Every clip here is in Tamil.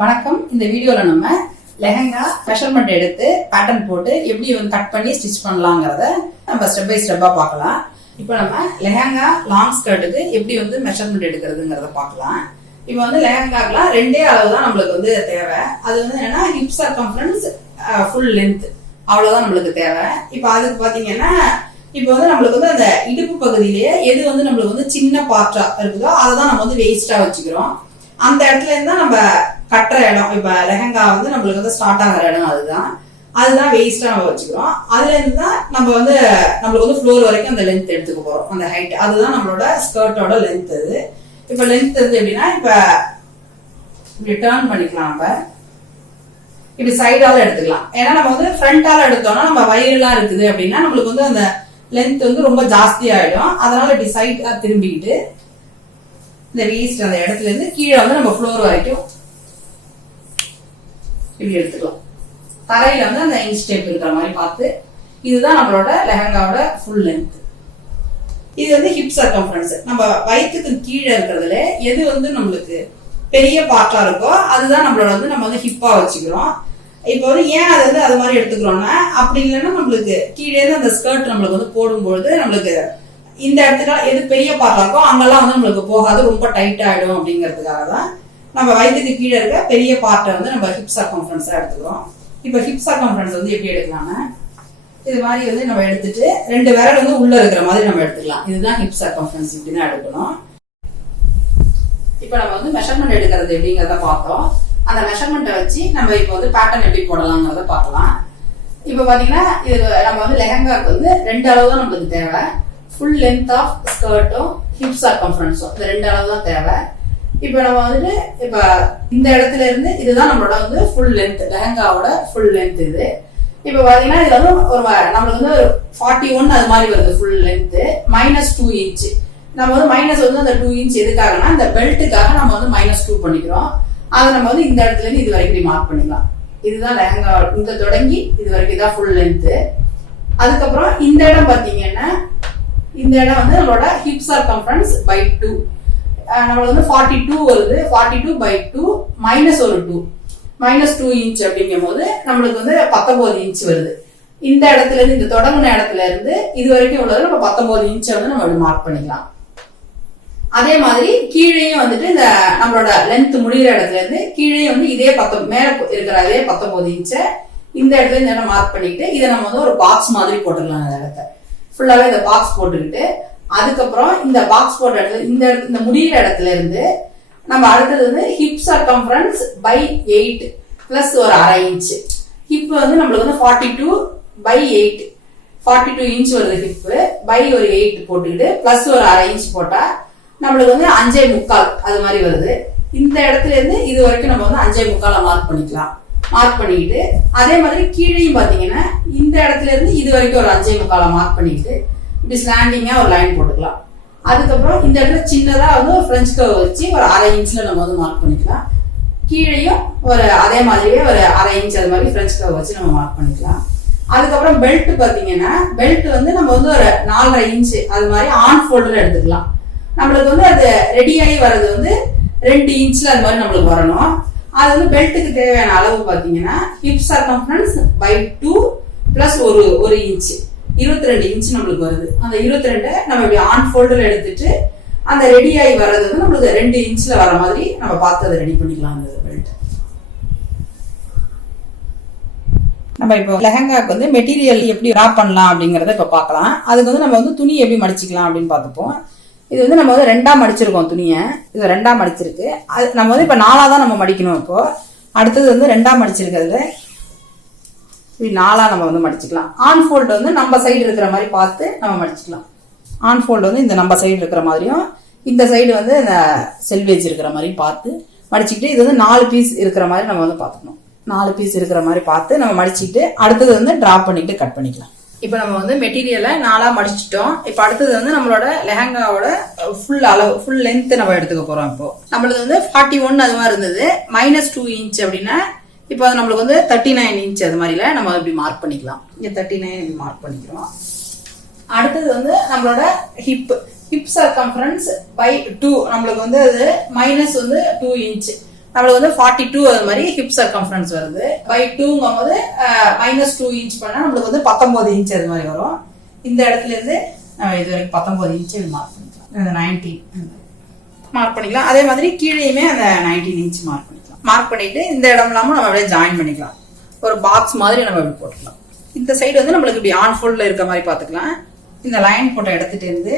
வணக்கம். இந்த வீடியோல நம்ம லெஹங்கா மெஷர்மெண்ட் எடுத்து பேட்டர்ன் போட்டு எப்படி வந்து கட் பண்ணி ஸ்டிச் பண்ணலாங்கிறத நம்ம ஸ்டெப் பை ஸ்டெப்பா பார்க்கலாம். இப்போ நம்ம லெஹங்கா லாங் ஸ்கர்ட்டுக்கு எப்படி வந்து மெஷர்மெண்ட் எடுக்கிறதுங்கிறத பார்க்கலாம். இப்போ வந்து லெஹங்காக்கெல்லாம் ரெண்டே அளவு தான் நம்மளுக்கு வந்து தேவை. அது வந்து என்னன்னா ஹிப் சர்கம்ஃபரன்ஸ், ஃபுல் லென்த், அவ்வளவுதான் நம்மளுக்கு தேவை. இப்போ அதுக்கு பாத்தீங்கன்னா இப்போ வந்து நம்மளுக்கு வந்து அந்த இடுப்பு பகுதியிலேயே எது வந்து நம்மளுக்கு வந்து சின்ன பார்ட்டா இருக்குதோ அதை தான் நம்ம வந்து வேஸ்டா வச்சுக்கிறோம். அந்த இடத்துல இருந்தா நம்ம கட்டுற இடம், இப்ப லெஹங்கா வந்து நம்மளுக்கு வந்து ஸ்டார்ட் ஆகிற இடம் அதுதான் வேஸ்டா நம்ம வச்சுக்கிறோம். அதுல இருந்து தான் நம்ம வந்து நம்மளுக்கு வந்து ஃப்ளோர் வரைக்கும் அந்த லென்த் எடுத்துக்க போறோம். அந்த ஹைட் அதுதான் நம்மளோட ஸ்கர்ட்டோட லென்த். இது இப்ப லென்த் வந்து எப்படின்னா இப்ப இப்படி டர்ன் பண்ணிக்கலாம். நம்ம இப்படி சைடால எடுத்துக்கலாம். ஏன்னா நம்ம வந்து ஃப்ரண்டால எடுத்தோம்னா நம்ம வயிறு எல்லாம் இருக்குது அப்படின்னா நம்மளுக்கு வந்து அந்த லென்த் வந்து ரொம்ப ஜாஸ்தி ஆயிடும். அதனால இப்படி சைடா திரும்பிக்கிட்டு இந்த வேஸ்ட் அந்த இடத்துல இருந்து கீழே வந்து நம்ம ஃப்ளோர் வரைக்கும் இப்படி எடுத்துக்கலாம். தரையில வந்து அந்த இன்ச் டேப் இருக்கிற மாதிரி பார்த்து இதுதான் நம்மளோட லெஹங்காவோட ஃபுல் லென்த். இது வந்து ஹிப் சர்கம்ஃபரன்ஸ். நம்ம வயிற்றுக்கு கீழே இருக்கிறதுல எது வந்து நம்மளுக்கு பெரிய பார்ட்டா இருக்கோ அதுதான் நம்மளோட வந்து நம்ம வந்து ஹிப்பா வச்சுக்கிறோம். இப்போ வந்து ஏன் அது வந்து அது மாதிரி எடுத்துக்கிறோம்னா அப்படி இல்லைன்னா நம்மளுக்கு கீழே இருந்து அந்த ஸ்கர்ட் நம்மளுக்கு வந்து போடும்பொழுது நம்மளுக்கு இந்த இடத்துல எது பெரிய பார்ட்டா இருக்கோ அங்கெல்லாம் வந்து நம்மளுக்கு போகாது, ரொம்ப டைட் ஆயிடும். அப்படிங்கிறதுக்காக தான் நம்ம வயிற்றுக்கு கீழே இருக்க பெரிய பார்ட்டை வந்து நம்ம ஹிப் சர்கம்ஃபரன்ஸா எடுத்துக்கிறோம். இப்போ ஹிப் சர்கம்ஃபரன்ஸ் வந்து எப்படி எடுக்கலாம்னா இது மாதிரி வந்து நம்ம எடுத்துட்டு ரெண்டு விரல் வந்து உள்ள இருக்கிற மாதிரி நம்ம எடுத்துக்கலாம். இதுதான் ஹிப் சர்கம்ஃபரன்ஸ். இப்படிதான் எடுக்கணும். இப்ப நம்ம வந்து மெஷர்மெண்ட் எடுக்கிறது எப்படிங்கிறத பார்த்தோம். அந்த மெஷர்மெண்ட்டை வச்சு நம்ம இப்போ வந்து பேட்டர்ன் எப்படி போடலாங்கிறத பார்க்கலாம். இப்ப பாத்தீங்கன்னா இது நம்ம வந்து லெஹங்காக்கு வந்து ரெண்டு அளவு தான் நம்மளுக்கு தேவை. ஃபுல் லென்த் ஆஃப் ஸ்கர்ட்டும் ஹிப் சர்கம்ஃபரன்ஸும் இந்த ரெண்டு அளவு தான் தேவை. இப்ப நம்ம வந்துட்டு இப்ப இந்த இடத்துல இருந்து இதுதான் நம்மளோட வந்து ஃபுல் லென்த், லெஹங்காவோட ஃபுல் லென்த். இது இப்ப பாத்தீங்கன்னா இதுல வந்து ஒரு நம்மளுக்கு வந்து 41 அது மாதிரி வருது ஃபுல் லென்த், -2 இன்ச். நம்ம வந்து மைனஸ் வந்து அந்த 2 இன்ச் எதுக்காகனா இந்த பெல்ட்டுக்காக நம்ம வந்து -2 பண்ணிக்கிறோம். அதை நம்ம வந்து இந்த இடத்துல இருந்து இது வரைக்கும் மார்க் பண்ணிக்கலாம். இதுதான் லெஹங்கா, இந்த தொடங்கி இது வரைக்கும் தான் ஃபுல் லென்த். அதுக்கப்புறம் இந்த இடம் பாத்தீங்கன்னா இந்த இடம் வந்து நம்மளோட ஹிப் சர்கம்ஃபரன்ஸ் பை 2. நம்மளுக்கு வந்து 42 வருது. 42/2 மைனஸ் ஒரு 2, -2 இன்ச் அப்படிங்கும் போது நம்மளுக்கு வந்து 19 இன்ச் வருது. இந்த இடத்துல இருந்து இந்த தொடங்கின இடத்துல இருந்து இது வரைக்கும் உள்ளது நம்ம 19 இன்ச் வந்து நம்ம மார்க் பண்ணிக்கலாம். அதே மாதிரி கீழேயும் வந்துட்டு இந்த நம்மளோட லென்த் முடிகிற இடத்துல இருந்து கீழே வந்து இதே மேல இருக்கிற அதே 19 இன்ச்ச இந்த இடத்துல இந்த இடம் மார்க் பண்ணிட்டு இதை நம்ம வந்து ஒரு பாக்ஸ் மாதிரி போட்டுக்கலாம். அந்த இடத்த ஃபுல்லாவே இந்த பாக்ஸ் போட்டுக்கிட்டு அதுக்கப்புறம் இந்த பாக்ஸ் போட்ட இடத்துல இந்த முடிகிற இடத்துல இருந்து நம்ம அடுத்தது வந்து ஹிப் சர்கம்ஃபரன்ஸ் பை 8 பிளஸ் ஒரு அரை இன்ச். ஹிப் வந்து நம்மளுக்கு வந்து 42/8, 42 இன்ச் வருது. ஹிப் பை ஒரு 8 போட்டுக்கிட்டு பிளஸ் ஒரு அரை இன்ச் போட்டா நம்மளுக்கு வந்து 5.25 அது மாதிரி வருது. இந்த இடத்துல இருந்து இது வரைக்கும் நம்ம வந்து 5.25 மார்க் பண்ணிக்கலாம். மார்க் பண்ணிக்கிட்டு அதே மாதிரி கீழேயும் பாத்தீங்கன்னா இந்த இடத்துல இருந்து இது வரைக்கும் ஒரு 5.25 மார்க் பண்ணிக்கிட்டு இப்படி ஸ்லாண்டிங்கா ஒரு லைன் போட்டுக்கலாம். அதுக்கப்புறம் இந்த இடத்துல சின்னதா வந்து ஒரு ஃப்ரெஞ்ச் கர்வ் வச்சு ஒரு அரை இன்ச்ல நம்ம வந்து மார்க் பண்ணிக்கலாம். கீழேயும் ஒரு அதே மாதிரியே ஒரு அரை இன்ச் அது மாதிரி ஃப்ரெஞ்ச் கர்வ் வச்சு நம்ம மார்க் பண்ணிக்கலாம். அதுக்கப்புறம் பெல்ட் பாத்தீங்கன்னா பெல்ட் வந்து நம்ம வந்து ஒரு 4.5 இன்ச் அது மாதிரி ஆன் ஃபோல்டர்ல எடுத்துக்கலாம். நம்மளுக்கு வந்து அது ரெடி ஆகி வர்றது வந்து 2 இன்ச்ல அது மாதிரி நம்மளுக்கு வரணும். அது வந்து பெல்ட்டுக்கு தேவையான அளவு பாத்தீங்கன்னா ஹிப் சர்கம்ஃபரன்ஸ் பை 2 பிளஸ் ஒரு இன்ச், 22 இன்ச் நம்மளுக்கு வருது. அந்த 22 நம்ம இப்படி ஆன் ஃபோல்டர்ல எடுத்துட்டு அந்த ரெடி ஆகி வர்றது வந்து நம்மளுக்கு 2 இன்ச்ல வர மாதிரி நம்ம பார்த்து அதை ரெடி பண்ணிக்கலாம். அந்த பெல்ட் நம்ம இப்போ லெஹங்காக்கு வந்து மெட்டீரியல் எப்படி ராப் பண்ணலாம் அப்படிங்கறத இப்ப பார்க்கலாம். அதுக்கு வந்து நம்ம வந்து துணி எப்படி மடிச்சுக்கலாம் அப்படின்னு பார்த்துப்போம். இது வந்து நம்ம வந்து 2ஆ மடிச்சிருக்கோம் துணியை. இது 2ஆ மடிச்சிருக்கு. அது நம்ம வந்து இப்ப 4ஆ தான் நம்ம மடிக்கணும். இப்போ அடுத்தது வந்து 2ஆ மடிச்சிருக்கிறது இப்படி 4ஆ நம்ம வந்து மடிச்சுக்கலாம். ஆன் ஃபோல்டு வந்து நம்ம சைடு இருக்கிற மாதிரி பார்த்து நம்ம மடிச்சுக்கலாம். ஆன் ஃபோல்டு வந்து இந்த நம்ம சைடு இருக்கிற மாதிரியும் இந்த சைடு வந்து இந்த செல்வேஜ் இருக்கிற மாதிரி பார்த்து மடிச்சுக்கிட்டு இது வந்து 4 பீஸ் இருக்கிற மாதிரி நம்ம வந்து பார்த்துக்கணும். 4 பீஸ் இருக்கிற மாதிரி பார்த்து நம்ம மடிச்சுக்கிட்டு அடுத்தது வந்து டிராப் பண்ணிட்டு கட் பண்ணிக்கலாம். இப்ப நம்ம வந்து மெட்டீரியலை 4ஆ மடிச்சிட்டோம். இப்ப அடுத்தது வந்து நம்மளோட லெஹங்காவோட ஃபுல் அளவு, ஃபுல் லென்த் நம்ம எடுத்துக்க போறோம். இப்போ நம்மளுக்கு வந்து 41 அது மாதிரி இருந்தது, -2 இன்ச் அப்படின்னா இப்போ நம்மளுக்கு வந்து 39 இன்ச் அது மாதிரில நம்ம இப்படி மார்க் பண்ணிக்கலாம். இங்க 39 மார்க் பண்ணிக்கிறோம். அடுத்தது வந்து நம்மளோட ஹிப் சர்கம்ஃபரன்ஸ் பை 2 நம்மளுக்கு வந்து அது -2 இன்ச் நம்மளுக்கு வந்து 42 அது மாதிரி ஹிப் சர்க்கம்ஃபரன்ஸ் வருது. பை 2ங்கும் போது -2 இன்ச் பண்ணா நம்மளுக்கு வந்து 19 இன்ச் அது மாதிரி வரும். இந்த இடத்துல இருந்து இது வரைக்கும் 19 இன்ச் மார்க் பண்ணிக்கலாம். 19 மார்க் பண்ணிக்கலாம். அதே மாதிரி கீழேயுமே அந்த 19 இன்ச் மார்க் பண்ணிக்கலாம். மார்க் பண்ணிட்டு இந்த இடம் இல்லாம நம்ம அப்படியே ஜாயின் பண்ணிக்கலாம். ஒரு பாக்ஸ் மாதிரி நம்ம இப்படி போட்டுக்கலாம். இந்த சைடு வந்து நம்மளுக்கு இப்படி ஆன் ஃபோல்ட்ல இருக்க மாதிரி பாத்துக்கலாம். இந்த லைன் போட்டோ எடுத்துட்டு இருந்து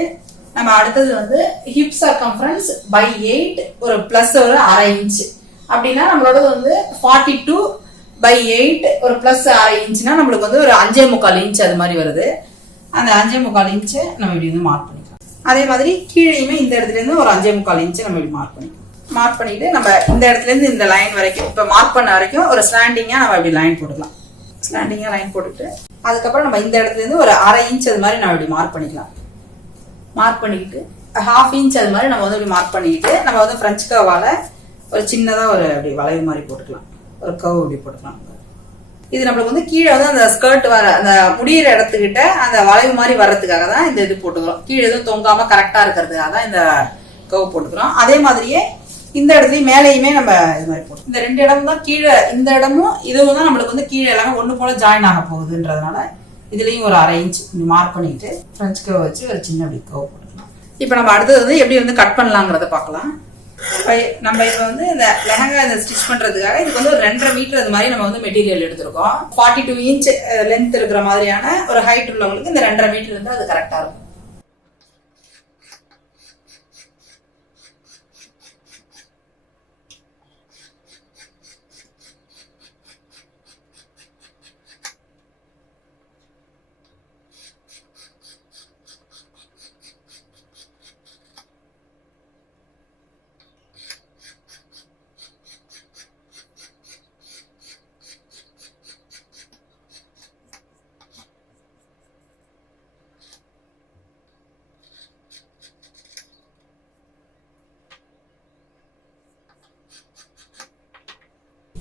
நம்ம அடுத்தது வந்து ஹிப் சர்க்கம்ஃபரன்ஸ் பை 8 ஒரு பிளஸ் ஒரு அரை இன்ச் அப்படின்னா நம்மளோட வந்து 42 பை 8 ஒரு பிளஸ் அரை இன்ச்னா நம்மளுக்கு வந்து ஒரு 5.25 இன்ச் அது மாதிரி வருது. அந்த 5.25 இன்ச் நம்ம இப்படி வந்து மார்க் பண்ணிக்கலாம். அதே மாதிரி கீழேயுமே இந்த இடத்துல இருந்து ஒரு 5.25 இன்ச் நம்ம இப்படி மார்க் பண்ணிக்கலாம். மார்க் பண்ணிட்டு நம்ம இந்த இடத்துல இருந்து இந்த லைன் வரைக்கும் இப்ப மார்க் பண்ண வரைக்கும் ஒரு ஸ்லாண்டிங்கா நம்ம இப்படி லைன் போட்டுக்கலாம். ஸ்லாண்டிங்கா லைன் போட்டுட்டு அதுக்கப்புறம் நம்ம இந்த இடத்துல இருந்து ஒரு அரை இன்ச் அது மாதிரி நம்ம இப்படி மார்க் பண்ணிக்கலாம். மார்க் பண்ணிக்கிட்டு 1/2 இன்ச் அது மாதிரி நம்ம வந்து இப்படி மார்க் பண்ணிக்கிட்டு நம்ம வந்து ஃப்ரெஞ்ச் கர்வால ஒரு சின்னதா ஒரு அப்படி வளைவு மாதிரி போட்டுக்கலாம். ஒரு கர்வ் இப்படி போட்டுக்கலாம். இது நம்மளுக்கு வந்து கீழே வந்து அந்த ஸ்கர்ட் வர அந்த முடியிற இடத்துக்கிட்ட அந்த வளைவு மாதிரி வர்றதுக்காக தான் இந்த இது போட்டுக்கிறோம். கீழே எதுவும் தொங்காம கரெக்டா இருக்கிறதுக்காக தான் இந்த கர்வ் போட்டுக்கிறோம். அதே மாதிரியே இந்த இடத்துலயும் மேலேயுமே நம்ம இது மாதிரி போட்டோம். இந்த 2 இடம் தான் கீழே, இந்த இடமும் இதுவும் தான் நம்மளுக்கு வந்து கீழே எல்லாமே ஒண்ணு போல ஜாயின் ஆக போகுதுன்றதுனால இதுலயும் ஒரு அரை இன்ச் மார்க் பண்ணிட்டு ஃப்ரெஞ்ச் கர்வ் வச்சு ஒரு சின்ன அப்படி கர்வ் போட்டுக்கலாம். இப்ப நம்ம அடுத்தது வந்து எப்படி வந்து கட் பண்ணலாங்கிறத பார்க்கலாம். நம்ம இப்ப வந்து இந்த லெஹங்கா இந்த ஸ்டிச் பண்றதுக்காக இதுக்கு வந்து ஒரு 2.5 மீட்டர் அது மாதிரி நம்ம வந்து மெட்டீரியல் எடுத்திருக்கோம். 42 இன்ச் லென்த் இருக்கிற மாதிரியான ஒரு ஹைட் உள்ளவங்களுக்கு இந்த 2.5 மீட்டர் வந்து அது கரெக்டா இருக்கும்.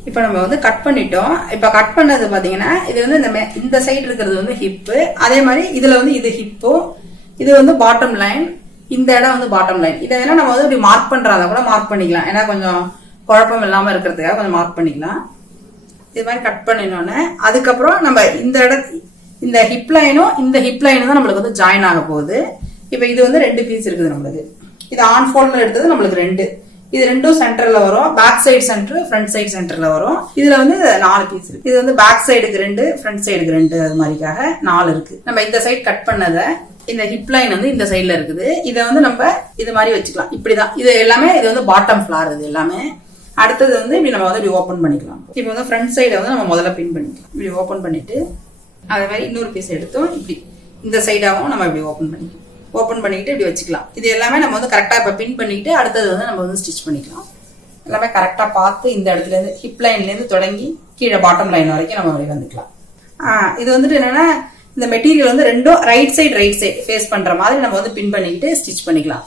இப்ப நம்ம வந்து கட் பண்ணிட்டோம். இப்ப கட் பண்ணது பாத்தீங்கன்னா இது வந்து இந்த சைடு இருக்கிறது வந்து ஹிப்பு. அதே மாதிரி இதுல வந்து இது ஹிப்பும் இது வந்து பாட்டம் லைன், இந்த இடம் வந்து பாட்டம் லைன். இதை வேணா நம்ம வந்து இப்படி மார்க் பண்றதா கூட மார்க் பண்ணிக்கலாம். ஏன்னா கொஞ்சம் குழப்பம் இல்லாம இருக்கிறதுக்காக கொஞ்சம் மார்க் பண்ணிக்கலாம். இது மாதிரி கட் பண்ணினோன்னு அதுக்கப்புறம் நம்ம இந்த ஹிப் லைனும் இந்த ஹிப் லைனும் தான் நம்மளுக்கு வந்து ஜாயின் ஆக போகுது. இப்ப இது வந்து 2 பீஸ் இருக்குது நம்மளுக்கு. இது ஆன் ஃபோல்ட்ல எடுத்தது நம்மளுக்கு 2. இது ரெண்டும் சென்டர்ல வரும். Back side centre, front side சென்டர்ல வரும். இதுல வந்து 4 பீஸ் இருக்கு. இது வந்து பேக் சைடுக்கு 2, ஃப்ரண்ட் சைடுக்கு 2 அது மாதிரிக்காக 4 இருக்கு. நம்ம இந்த சைடு கட் பண்ணத இந்த ஹிப் லைன் வந்து இந்த சைடுல இருக்குது. இதை வந்து நம்ம இது மாதிரி வச்சுக்கலாம். இப்படிதான் இது எல்லாமே. இது வந்து பாட்டம் ஃபிளார் இது எல்லாமே. அடுத்தது வந்து இப்படி நம்ம வந்து இப்படி ஓபன் பண்ணிக்கலாம். இப்போ வந்து ஃப்ரண்ட் சைடை வந்து நம்ம முதல்ல பின் பண்ணிக்கலாம். இப்படி ஓபன் பண்ணிட்டு அதே மாதிரி இன்னொரு பீஸ் எடுத்தோம். இப்படி இந்த சைடாவும் நம்ம இப்படி ஓபன் பண்ணிக்கலாம். ஓபன் பண்ணிட்டு இப்படி வச்சுக்கலாம். இது எல்லாமே நம்ம வந்து கரெக்டா இப்ப பின் பண்ணிட்டு அடுத்தது வந்து நம்ம வந்து ஸ்டிச் பண்ணிக்கலாம். எல்லாமே கரெக்டா பார்த்து இந்த இடத்துல இருந்து ஹிப் லைன்ல இருந்து தொடங்கி கீழே பாட்டம் லைன் வரைக்கும் நம்ம அப்படி வந்துக்கலாம். இது வந்துட்டு என்னன்னா இந்த மெட்டீரியல் வந்து ரெண்டும் ரைட் சைடு ஃபேஸ் பண்ற மாதிரி நம்ம வந்து பின் பண்ணிக்கிட்டு ஸ்டிச் பண்ணிக்கலாம்.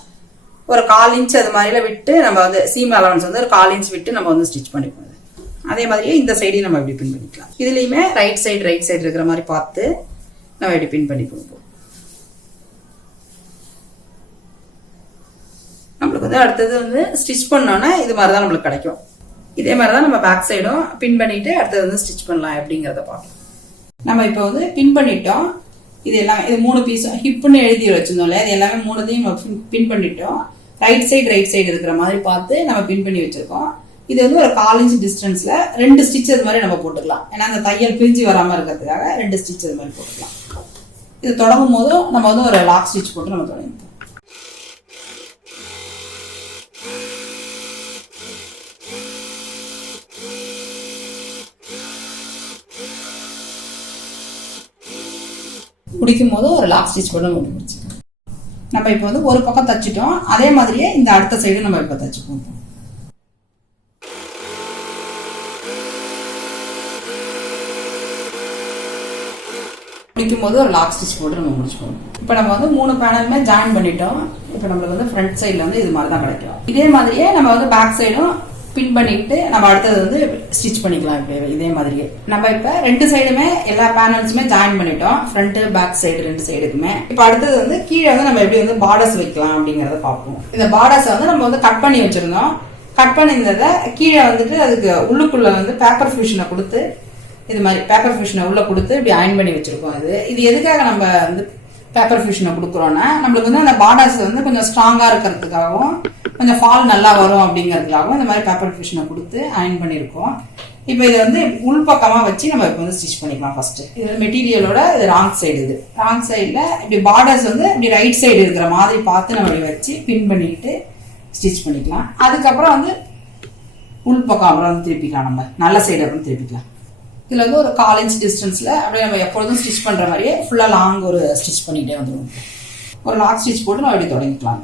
ஒரு 1/4 இன்ச் அது மாதிரில விட்டு நம்ம வந்து சீம் அலவன்ஸ் வந்து ஒரு 1/4 இன்ச் விட்டு நம்ம வந்து ஸ்டிச் பண்ணிப்போம். அதே மாதிரியே இந்த சைடையும் நம்ம இப்படி பின் பண்ணிக்கலாம். இதுலயுமே ரைட் சைடு இருக்கிற மாதிரி பார்த்து நம்ம இப்படி பின் பண்ணி கொடுப்போம். நம்மளுக்கு வந்து அடுத்தது வந்து ஸ்டிச் பண்ணோன்னா இது மாதிரிதான் நம்மளுக்கு கிடைக்கும். இதே மாதிரிதான் நம்ம பேக் சைடும் பின் பண்ணிட்டு அடுத்தது வந்து ஸ்டிச் பண்ணலாம் அப்படிங்கறத பார்க்கலாம். நம்ம இப்போ வந்து பின் பண்ணிட்டோம். இது எல்லாமே இது 3 பீஸ் ஹிப்னு எழுதி வச்சிருந்தோம்ல, இது எல்லாமே 3த்தையும் பின் பண்ணிட்டோம். ரைட் சைடு இருக்கிற மாதிரி பார்த்து நம்ம பின் பண்ணி வச்சிருக்கோம். இது வந்து ஒரு 1/4 இன்ச் டிஸ்டன்ஸ்ல 2 ஸ்டிச் அது மாதிரி நம்ம போட்டுக்கலாம். ஏன்னா அந்த தையல் பிரிஞ்சு வராம இருக்கிறதுக்காக 2 ஸ்டிச் அது மாதிரி போட்டுக்கலாம். இது தொடங்கும் போதும் நம்ம வந்து ஒரு லாக் ஸ்டிச் போட்டு நம்ம தொடங்கிப்போம். முடிக்கும் போது ஒரு லாக் ஸ்டிச் போட்டு முடிச்சிக்கலாம். நம்ம இப்போ வந்து ஒரு பக்கம் தச்சுட்டோம். அதே மாதிரியே இந்த அடுத்த சைடு நம்ம இப்போ தச்சுப்போம். முடிக்கும் போது ஒரு லாக் ஸ்டிச் போட்டு நம்ம முடிச்சுப்போம். இப்போ நம்ம வந்து 3 பேனலுமே ஜாயின் பண்ணிட்டோம். இப்போ நம்மளுக்கு வந்து ஃப்ரண்ட் சைட்ல வந்து இது மாதிரி தான் கிடைக்கும். இதே மாதிரியே நம்ம வந்து பேக் சைடும் பின் பண்ணிட்டு நம்ம அடுத்தது வந்து ஸ்டிச் பண்ணிக்கலாம். இதே மாதிரியே நம்ம இப்ப 2 சைடுமே எல்லா பேனல்ஸுமே ஜாயின் பண்ணிட்டோம். ஃப்ரண்ட் பேக் சைடு 2 சைடுக்குமே. இப்ப அடுத்தது வந்து கீழே வந்து நம்ம எப்படி வந்து பார்டர்ஸ் வைக்கலாம் அப்படிங்கறத பார்ப்போம். இந்த பார்டர்ஸ் வந்து நம்ம வந்து கட் பண்ணி வச்சிருந்தோம். கட் பண்ணியிருந்ததை கீழே வந்துட்டு அதுக்கு உள்ளுக்குள்ள வந்து பேப்பர் ஃபியூஷனை கொடுத்து இது மாதிரி பேப்பர் ஃபியூஷனை உள்ள கொடுத்து இப்படி அயன் பண்ணி வச்சிருக்கோம். இது எதுக்காக நம்ம வந்து பேப்பர் ஃபியூஷனை கொடுக்குறோம்னா நம்மளுக்கு வந்து அந்த பார்டர்ஸ் வந்து கொஞ்சம் ஸ்ட்ராங்கா இருக்கிறதுக்காகவும் கொஞ்சம் ஃபால் நல்லா வரும் அப்படிங்கிறதுக்காகவும் இந்த மாதிரி பேப்பர் ஃபியூஷனை கொடுத்து அயன் பண்ணியிருக்கோம். இப்போ இதை வந்து உள்பக்கமா வச்சு நம்ம இப்போ வந்து ஸ்டிச் பண்ணிக்கலாம். ஃபர்ஸ்ட் இது மெட்டீரியலோட இது ராங் சைடு, இது ராங் சைடில் இப்படி பார்டர்ஸ் வந்து இப்படி ரைட் சைடு இருக்கிற மாதிரி பார்த்து நம்ம இப்படி வச்சு பின் பண்ணிட்டு ஸ்டிச் பண்ணிக்கலாம். அதுக்கப்புறம் வந்து உள்பக்கம் அப்புறம் வந்து திருப்பிக்கலாம், நம்ம நல்ல சைடு அப்புறம் திருப்பிக்கலாம். இதில் வந்து ஒரு 1/4 இன்ச் டிஸ்டன்ஸில் அப்படியே நம்ம எப்பொழுதும் ஸ்டிச் பண்ணுற மாதிரியே ஃபுல்லாக லாங் ஒரு ஸ்டிச் பண்ணிகிட்டே வந்துடும். ஒரு லாக் ஸ்டிச் போட்டு நம்ம அப்படி தொடங்கிக்கலாம்.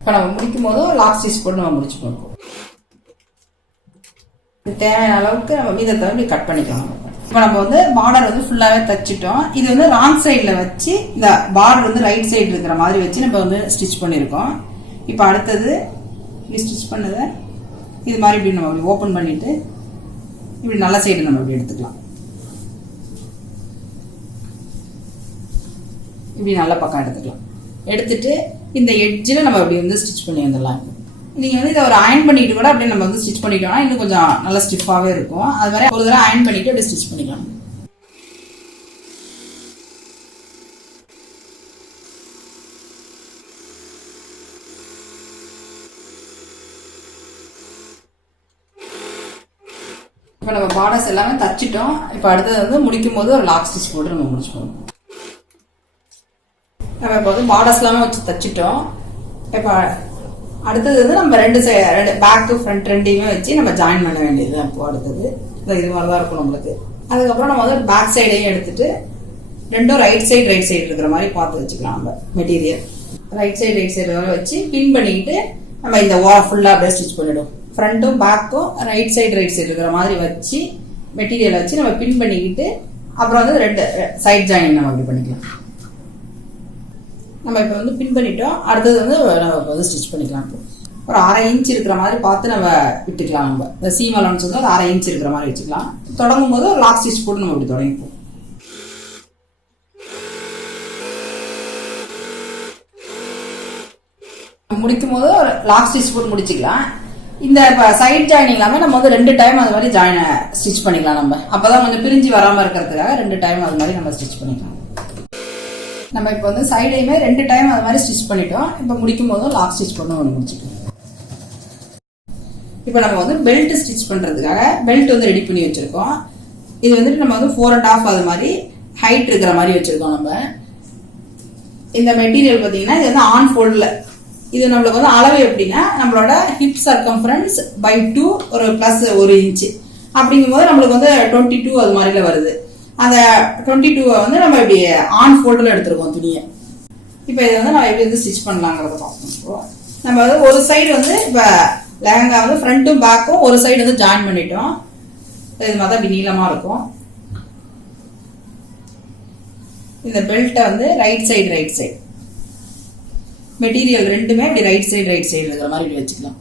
இப்போ நம்ம முடிக்கும் போதும் லாக் ஸ்டிச் போட்டு நம்ம முடிச்சு கொடுப்போம். தேவையான அளவுக்கு நம்ம மீதத்தை வந்து கட் பண்ணிக்கலாம். இப்போ நம்ம வந்து பார்டர் வந்து ஃபுல்லாகவே தச்சிட்டோம். இது வந்து ராங் சைடில் வச்சு இந்த பார்டர் வந்து ரைட் சைடு இருக்கிற மாதிரி வச்சு நம்ம வந்து ஸ்டிச் பண்ணியிருக்கோம். இப்போ அடுத்தது இப்படி ஸ்டிச் பண்ணதை இது மாதிரி இப்படி நம்ம அப்படி ஓப்பன் பண்ணிட்டு இப்படி நல்ல சைடு நம்ம இப்படி எடுத்துக்கலாம். இப்படி நல்ல பக்கம் எடுத்துக்கலாம். எடுத்துட்டு இந்த எட்ஜில் நம்ம அப்படி வந்து ஸ்டிச் பண்ணி வந்துடலாம். நீங்கள் வந்து இதை ஒரு அயன் பண்ணிட்டு கூட அப்படியே நம்ம வந்து ஸ்டிச் பண்ணிட்டோம்னா இன்னும் கொஞ்சம் நல்லா ஸ்டிஃபாகவே இருக்கும். அது மாதிரி ஒரு தடவை அயன் பண்ணிட்டு அப்படியே ஸ்டிச் பண்ணிக்கலாம். இப்போ நம்ம பார்டர்ஸ் எல்லாமே தச்சிட்டோம். இப்போ அடுத்தது வந்து முடிக்கும் போது ஒரு லாக் ஸ்டிச் போட்டு நம்ம முடிச்சுக்கணும். நம்ம இப்போ வந்து பார்டர்ஸ் எல்லாமே வச்சு தச்சிட்டோம். இப்போ அடுத்தது வந்து நம்ம ரெண்டு பேக் டு ஃப்ரண்ட் ரெண்டையுமே வச்சு நம்ம ஜாயின் பண்ண வேண்டியது. அப்போ அடுத்தது இது மாதிரிதான் இருக்கும் நம்மளுக்கு. அதுக்கப்புறம் நம்ம வந்து பேக் சைடையும் எடுத்துட்டு ரெண்டும் ரைட் சைடு இருக்கிற மாதிரி பார்த்து வச்சுக்கலாம். நம்ம மெட்டீரியல் ரைட் சைடு வர வச்சு பின் பண்ணிட்டு நம்ம இந்த ஃபுல்லா அப்படியே ஸ்டிச் பண்ணிடும். ஃப்ரண்ட்டும் பேக்கும் ரைட் சைடு இருக்கிற மாதிரி வச்சு மெட்டீரியல் வச்சு நம்ம பின் பண்ணிக்கிட்டு அப்புறம் வந்து ரெண்டு சைட் ஜாயின் நம்ம அப்படி பண்ணிக்கலாம். நம்ம இப்போ வந்து பின் பண்ணிட்டோம். அடுத்தது வந்து நம்ம இப்போ வந்து ஸ்டிச் பண்ணிக்கலாம். ஒரு 1/2 இன்ச் இருக்கிற மாதிரி பார்த்து நம்ம விட்டுக்கலாம். நம்ம இந்த சீம் அலவன்ஸ் வந்து ஒரு 1/2 இன்ச் இருக்கிற மாதிரி வச்சுக்கலாம். தொடங்கும் போது ஒரு லாக் ஸ்டிச் போட்டு நம்ம இப்படி தொடங்கிப்போம். முடிக்கும் போது ஒரு லாக் ஸ்டிச் போட்டு முடிச்சுக்கலாம். இந்த சைட் ஜாயினிங் இல்லாமல் நம்ம வந்து 2 டைம் அது மாதிரி ஸ்டிச் பண்ணிக்கலாம். நம்ம அப்போதான் கொஞ்சம் பிரிஞ்சு வராமல் இருக்கிறதுக்காக 2 டைம் அது மாதிரி நம்ம ஸ்டிச் பண்ணிக்கலாம். நம்ம இப்போ வந்து சைடையுமே 2 டைம் அது மாதிரி ஸ்டிச் பண்ணிட்டோம். இப்போ முடிக்கும் போதும் லாக் ஸ்டிச் பண்ண ஒன்று முடிச்சுக்கலாம். இப்போ நம்ம வந்து பெல்ட் ஸ்டிச் பண்றதுக்காக பெல்ட் வந்து ரெடி பண்ணி வச்சிருக்கோம். இது வந்துட்டு நம்ம வந்து 4 1/2 அது மாதிரி ஹைட் இருக்கிற மாதிரி வச்சிருக்கோம். நம்ம இந்த மெட்டீரியல் பார்த்தீங்கன்னா இது வந்து ஆன் ஃபோல்ட்ல இது நம்மளுக்கு வந்து அளவு எப்படின்னா நம்மளோட ஹிப் சர்க்கம்ஃபரன்ஸ் பை 2 ஒரு பிளஸ் 1 இன்ச் அப்படிங்கும் போது நம்மளுக்கு வந்து 22 அது மாதிரில வருது. அந்த 22 வந்து நம்ம இப்படி ஆன் ஃபோல்டில் எடுத்துருக்கோம் துணியை. இப்போ இதை வந்து நம்ம எப்படி வந்து ஸ்டிச் பண்ணலாங்கிறத பார்ப்போம். நம்ம வந்து ஒரு சைடு வந்து இப்போ லெஹங்கா வந்து ஃப்ரண்ட்டும் பேக்கும் ஒரு சைடு வந்து ஜாயின் பண்ணிட்டோம். இது மாதிரி தான் இப்படி நீளமாக இருக்கும். இந்த பெல்ட்டை வந்து ரைட் சைடு மெட்டீரியல் ரெண்டுமே இப்படி ரைட் சைடு இருக்கிற மாதிரி இப்படி வச்சுக்கலாம்.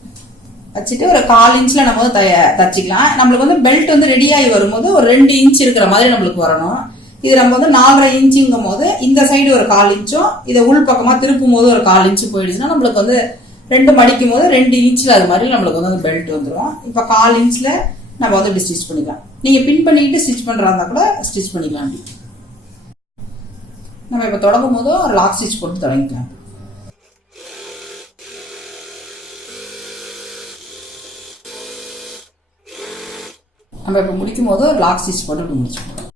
வச்சுட்டு ஒரு 1/4 இன்ச்ல நம்ம வந்து தச்சுக்கலாம். நம்மளுக்கு வந்து பெல்ட் வந்து ரெடி ஆகி வரும்போது ஒரு 2 இன்ச் இருக்கிற மாதிரி நம்மளுக்கு வரணும். இது நம்ம வந்து 4.5 இன்ச்சுங்கும் போது இந்த சைடு ஒரு 1/4 இன்ச்சும் இதை உள் பக்கமா திருப்பும் போது ஒரு 1/4 இன்ச்சு போயிடுச்சுன்னா நம்மளுக்கு வந்து 2 மடிக்கும் போது 2 இன்ச்ல அது மாதிரி நம்மளுக்கு வந்து பெல்ட் வந்துடும். இப்போ 1/4 இன்ச்ல நம்ம வந்து இப்படி ஸ்டிச் பண்ணிக்கலாம். நீங்க பின் பண்ணிட்டு ஸ்டிச் பண்றதா இருந்தா கூட ஸ்டிச் பண்ணிக்கலாம். நம்ம இப்போ தொடங்கும் போது ஒரு லாக் ஸ்டிச் போட்டு தொடங்கிக்கலாம். நம்ம இப்போ முடிக்கும் போது ஒரு லாக் ஸ்டிச் போட்டு முடிச்சுக்கணும்.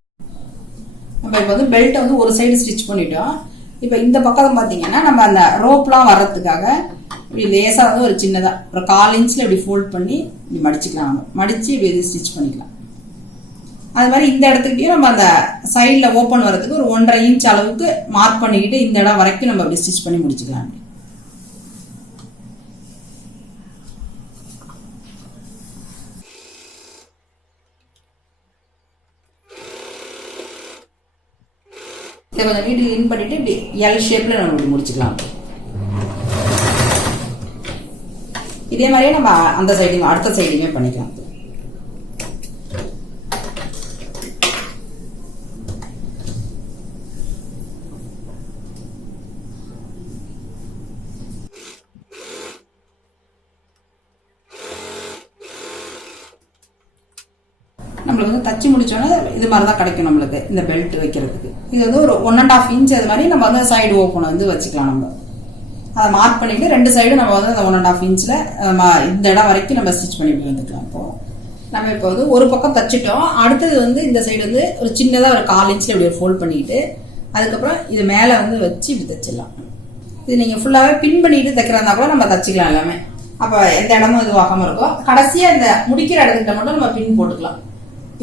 நம்ம இப்போ வந்து பெல்ட்டை வந்து ஒரு சைடு ஸ்டிச் பண்ணிட்டோம். இப்போ இந்த பக்கம் பார்த்தீங்கன்னா நம்ம அந்த ரோப்லாம் வர்றதுக்காக இப்படி லேசாக வந்து ஒரு சின்னதாக ஒரு 1/4 இன்ச்சில் இப்படி ஃபோல்ட் பண்ணி இப்படி மடிச்சுக்கலாம். நம்ம மடித்து இப்படி இது ஸ்டிச் பண்ணிக்கலாம். அது மாதிரி இந்த இடத்துக்கிட்டையும் நம்ம அந்த சைடில் ஓப்பன் வர்றதுக்கு ஒரு 1.5 இன்ச் அளவுக்கு மார்க் பண்ணிக்கிட்டு இந்த இடம் வரைக்கும் நம்ம அப்படி ஸ்டிச் பண்ணி முடிச்சுக்கலாம். இதை கொஞ்சம் நீட்டில் இன் பண்ணிட்டு இப்படி எல் ஷேப்ல நம்ம இப்படி முடிச்சுக்கலாம். இதே மாதிரியே நம்ம அந்த சைடையும் அடுத்த சைடையுமே பண்ணிக்கலாம். நம்மளுக்கு வந்து தச்சு முடிச்சோன்னா இது மாதிரி தான் கிடைக்கும் நம்மளுக்கு இந்த பெல்ட் வைக்கிறதுக்கு. இது வந்து ஒரு 1.5 இன்ச் அது மாதிரி நம்ம வந்து சைடு ஓப்பன் வந்து வச்சுக்கலாம். நம்ம அதை மார்க் பண்ணிட்டு 2 சைடும் நம்ம வந்து அந்த 1.5 இன்ச்சில் இந்த இடம் வரைக்கும் நம்ம ஸ்டிச் பண்ணி வந்துக்கலாம். இப்போ நம்ம இப்போ வந்து ஒரு பக்கம் தச்சுட்டோம். அடுத்தது வந்து இந்த சைடு வந்து ஒரு சின்னதாக ஒரு 1/4 இன்ச்சில் இப்படி ஒரு ஃபோல்ட் பண்ணிட்டு அதுக்கப்புறம் இது மேலே வந்து வச்சு இப்படி தச்சிடலாம். இது நீங்கள் ஃபுல்லாகவே பின் பண்ணிட்டு தைக்கிறதா கூட நம்ம தச்சுக்கலாம் எல்லாமே. அப்போ எந்த இடமும் இதுவாகாமல் இருக்கும். கடைசியாக இந்த முடிக்கிற இடத்துக்கிட்ட மட்டும் நம்ம பின் போட்டுக்கலாம்.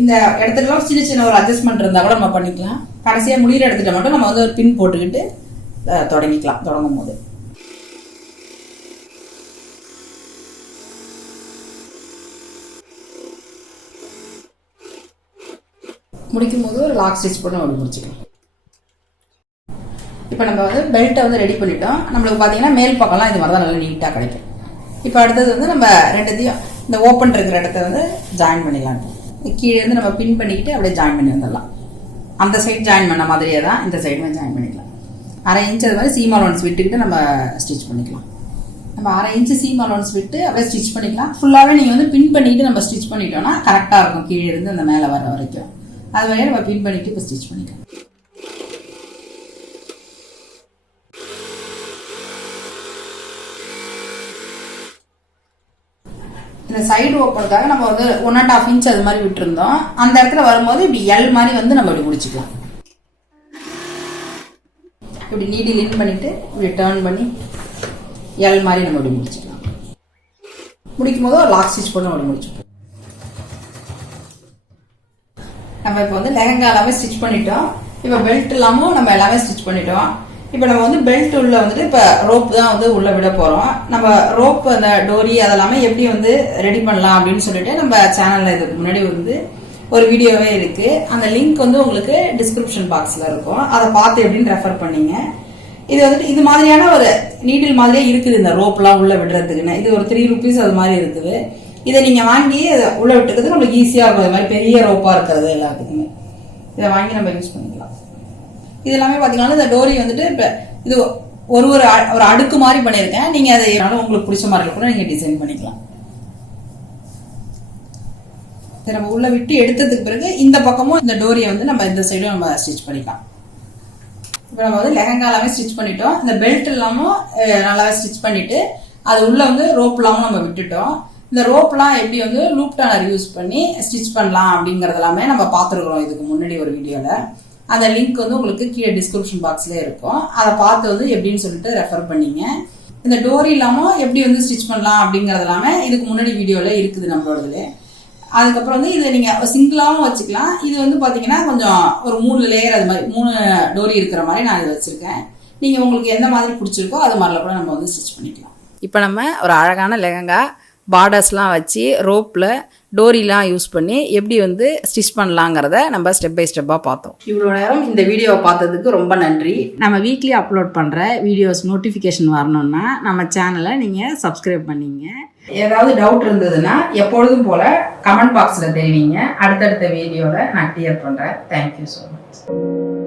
இந்த இடத்துலலாம் சின்ன சின்ன ஒரு அட்ஜஸ்ட்மெண்ட் இருந்தால் கூட நம்ம பண்ணிக்கலாம். கடைசியாக முடிகிற இடத்துக்கிட்ட மட்டும் நம்ம வந்து ஒரு பின் போட்டுக்கிட்டு தொடங்கிக்கலாம். தொடங்கும் போது முடிக்கும் போது ஒரு லாக் ஸ்டிச் போட்டு நம்ம முடிச்சுக்கலாம். இப்போ நம்ம வந்து பெல்ட்டை வந்து ரெடி பண்ணிட்டோம். நம்மளுக்கு பார்த்தீங்கன்னா மேல் பக்கம்லாம் இது மாதிரி தான் நல்லா நீட்டாக கிடைக்கும். இப்போ அடுத்தது வந்து நம்ம ரெண்டுத்தையும் இந்த ஓப்பன் இருக்கிற இடத்த வந்து ஜாயின் பண்ணிடலாம். கீழே இருந்து நம்ம பின் பண்ணிக்கிட்டு அப்படியே ஜாயின் பண்ணி வந்துடலாம். அந்த சைடு ஜாயின் பண்ண மாதிரியே தான் இந்த சைடுமே ஜாயின் பண்ணிக்கலாம். 1/2 இன்ச் அது மாதிரி சீம் அலோன்ஸ் விட்டுக்கிட்டு நம்ம ஸ்டிச் பண்ணிக்கலாம். நம்ம 1/2 இன்ச் சீம் அலோன்ஸ் விட்டு அப்படியே ஸ்டிச் பண்ணிக்கலாம். ஃபுல்லாகவே நீங்கள் வந்து பின் பண்ணிட்டு நம்ம ஸ்டிச் பண்ணிட்டோம்னா கரெக்டாக இருக்கும். கீழே இருந்து அந்த மேலே வர வரைக்கும் அது வரையும் நம்ம பின் பண்ணிட்டு இப்போ ஸ்டிச் பண்ணிக்கலாம். இந்த சைடு ஓப்பனுக்காக நம்ம வந்து 1.5 இன்ச் அது மாதிரி விட்டுருந்தோம். அந்த இடத்துல வரும்போது இப்படி எல் மாதிரி வந்து நம்ம இப்படி முடிச்சுக்கலாம். இப்படி நீடில் இன் பண்ணிட்டு இப்படி டர்ன் பண்ணி எல் மாதிரி நம்ம இப்படி முடிச்சுக்கலாம். முடிக்கும் போது ஒரு லாக் ஸ்டிச் பண்ணி அப்படி முடிச்சுப்போம். நம்ம இப்போ வந்து லெஹங்கா எல்லாமே ஸ்டிச் பண்ணிட்டோம். இப்போ பெல்ட் இல்லாமல் நம்ம எல்லாமே ஸ்டிச் பண்ணிட்டோம். இப்போ நம்ம வந்து பெல்ட் உள்ள வந்துட்டு இப்போ ரோப் தான் வந்து உள்ள விட போகிறோம். நம்ம ரோப் அந்த டோரி அதெல்லாமே எப்படி வந்து ரெடி பண்ணலாம் அப்படின்னு சொல்லிட்டு நம்ம சேனலில் இதுக்கு முன்னாடி வந்து ஒரு வீடியோவே இருக்கு. அந்த லிங்க் வந்து உங்களுக்கு டிஸ்கிரிப்ஷன் பாக்ஸில் இருக்கும். அதை பார்த்து எப்படின்னு ரெஃபர் பண்ணீங்க. இது வந்துட்டு இது மாதிரியான ஒரு நீடில் மாதிரியே இருக்குது இந்த ரோப்லாம் உள்ள விடுறதுக்குன்னு. இது ஒரு 3 rupees அது மாதிரி இருக்குது. இதை நீங்கள் வாங்கி உள்ள விட்டுக்கிறது நம்மளுக்கு ஈஸியாக இருக்கும். இது மாதிரி பெரிய ரோப்பாக இருக்கிறது எல்லாத்துக்குமே இதை வாங்கி நம்ம யூஸ் பண்ணிக்கலாம். இது எல்லாமே பார்த்தீங்கன்னா இந்த டோரி வந்துட்டு இப்போ இது ஒரு ஒரு அடுக்கு மாதிரி பண்ணியிருக்கேன். நீங்கள் அதை உங்களுக்கு பிடிச்ச மாதிரி கூட நீங்கள் டிசைன் பண்ணிக்கலாம். இதை நம்ம உள்ள விட்டு எடுத்ததுக்கு பிறகு இந்த பக்கமும் இந்த டோரியை வந்து நம்ம இந்த சைடும் நம்ம ஸ்டிச் பண்ணிக்கலாம். இப்போ நம்ம வந்து லெஹங்கா எல்லாமே ஸ்டிச் பண்ணிட்டோம். இந்த பெல்ட் இல்லாமல் நல்லாவே ஸ்டிச் பண்ணிட்டு அது உள்ள வந்து ரோப் இல்லாமல் நம்ம விட்டுட்டோம். இந்த ரோப்லாம் எப்படி வந்து லூப் டர்னர் யூஸ் பண்ணி ஸ்டிச் பண்ணலாம் அப்படிங்கறது எல்லாமே நம்ம பார்த்துருக்குறோம் இதுக்கு முன்னாடி ஒரு வீடியோவில். அந்த லிங்க் வந்து உங்களுக்கு கீழே டிஸ்கிரிப்ஷன் பாக்ஸ்லேயே இருக்கும். அதை பார்த்து வந்து எப்படின்னு சொல்லிட்டு ரெஃபர் பண்ணிங்க. இந்த டோரி இல்லாமல் எப்படி வந்து ஸ்டிச் பண்ணலாம் அப்படிங்கிறது எல்லாமே இதுக்கு முன்னாடி வீடியோவில் இருக்குது நம்மளோடதுல. அதுக்கப்புறம் வந்து இதை நீங்கள் சிங்கிளாகவும் வச்சுக்கலாம். இது வந்து பார்த்தீங்கன்னா கொஞ்சம் ஒரு 3 லேயர் அது மாதிரி 3 டோரி இருக்கிற மாதிரி நான் இதை வச்சுருக்கேன். நீங்கள் உங்களுக்கு எந்த மாதிரி பிடிச்சிருக்கோ அது மாதிரில கூட நம்ம வந்து ஸ்டிச் பண்ணிக்கலாம். இப்போ நம்ம ஒரு அழகான லெஹங்கா பார்டர்ஸ்லாம் வச்சு ரோப்பில் டோரிலாம் யூஸ் பண்ணி எப்படி வந்து ஸ்டிச் பண்ணலாங்கிறத நம்ம ஸ்டெப் பை ஸ்டெப்பாக பார்த்தோம். இவ்வளோ நேரம் இந்த வீடியோவை பார்த்ததுக்கு ரொம்ப நன்றி. நம்ம வீக்லி அப்லோட் பண்ணுற வீடியோஸ் நோட்டிஃபிகேஷன் வரணும்னா நம்ம சேனலை நீங்கள் சப்ஸ்கிரைப் பண்ணிங்க. ஏதாவது டவுட் இருந்ததுன்னா எப்பொழுதும் போல் கமெண்ட் பாக்ஸில் தெரிவிங்க. அடுத்தடுத்த வீடியோவில் நான் கிளியர் பண்ணுறேன். Thank you so much.